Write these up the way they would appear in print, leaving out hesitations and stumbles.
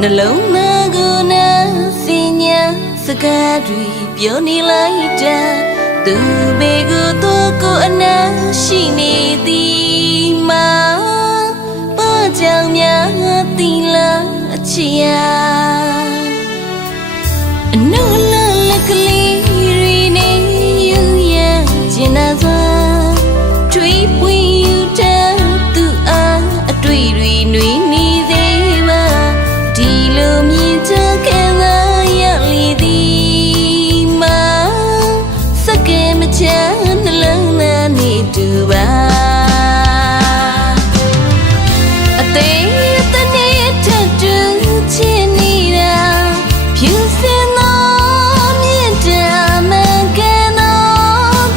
နှလုံးသားကိုနာစင်ညာစကားတွေပြောနေလိုက်တာသူဘေကိုတော့ကိုအနာရှိနေသည်မှာဘာကြောင့်များတီလာအချီယာအနုလလကလေးရီနေယူရကျင်နာစွာထွေးပွေယူတဲ့သူအားအတွေ့တွေနှွေးနေသေးပါဒီလိုမြင်ချခဲ့သာရလေသည်မှာစကဲမချနှလုံးသားနေတူပါအသေးတနေ့ထတူချင်နေတာဖြူစင်သောမြင့်တာမကန်သော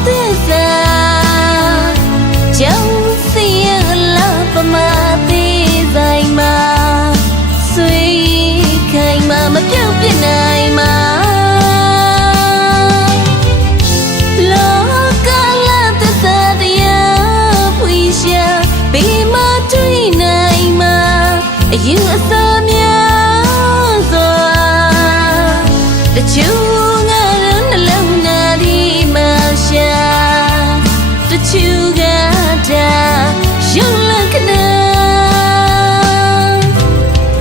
သစ္စာကြောင့်စီရလာပမာသေးဆိုင်မှာဆွေခိုင်မှာမပြုတ်ပြနိုင်မှာလောကလာသစ္စာတရားဖွေရှာဘေးမတွေ့နိုင်မှာအယူအဆများစွာတချို့ငါတို့နှလုံးသားဒီမှာရှာတချို့ကဒါရုပ်လက္ခဏာ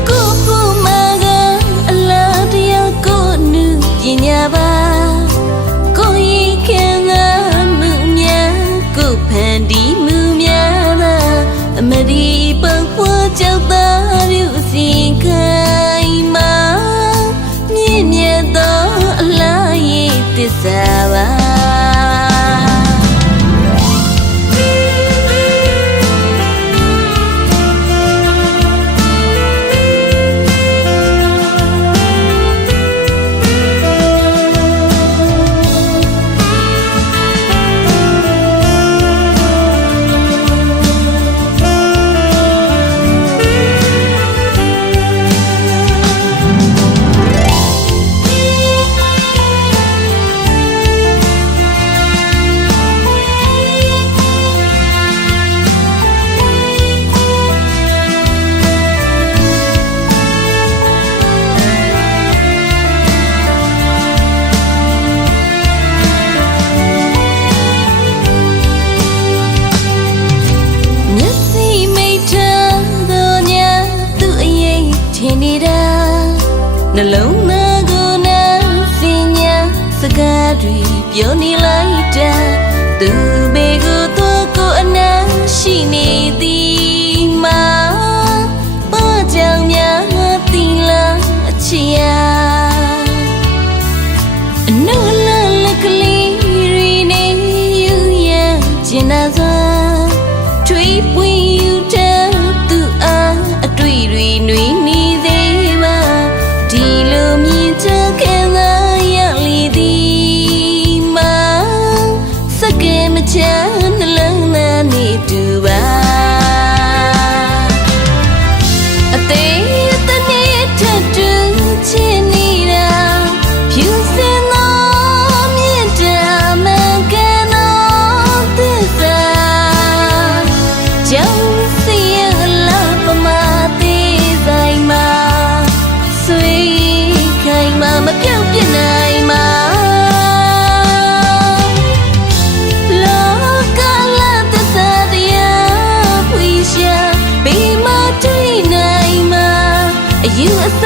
ကိုကိုမကအလားတရားကိုနုပညာပါကိုရင်ခံစားမှုများကိုဖန်တီးမှုများသာအမဒီပုံပွားကြောက်သားပြုစီခိုင်မှာမြင့်မြတ်သောအလားရဲ့သစ္စာပါနှလုံးသားကိုနာစင်ညာစကားတွေပြောနေလိုက်တာသူဘေကိုတော့ကိုအနာရှိနေသည်မှာဘာကြောင့်များတီလာအချီယာအနုလလကလေးရီနေယူရကျင်နာစွာထွေးပွေယူတဲ့သူအားအတွေ့တွေနှွေးနေသေးပါဒီလိုမြင်ချခဲ့သာရလေသည်မှာစကဲမချနှလုံးသားနေတူပါအသေးတနေ့ထတူချင်နေတာဖြူစင်သောမြင့်တာမကန်သောသစ္စာကြောင့်စီရလာပမာသေးဆိုင်မှာဆွေခိုင်မှာမပြုတ်ပြနိုင်မှာလောကလာသစ္စာတရားဖွေရှာဘေးမတွေ့နိုင်မှာအယူအဆ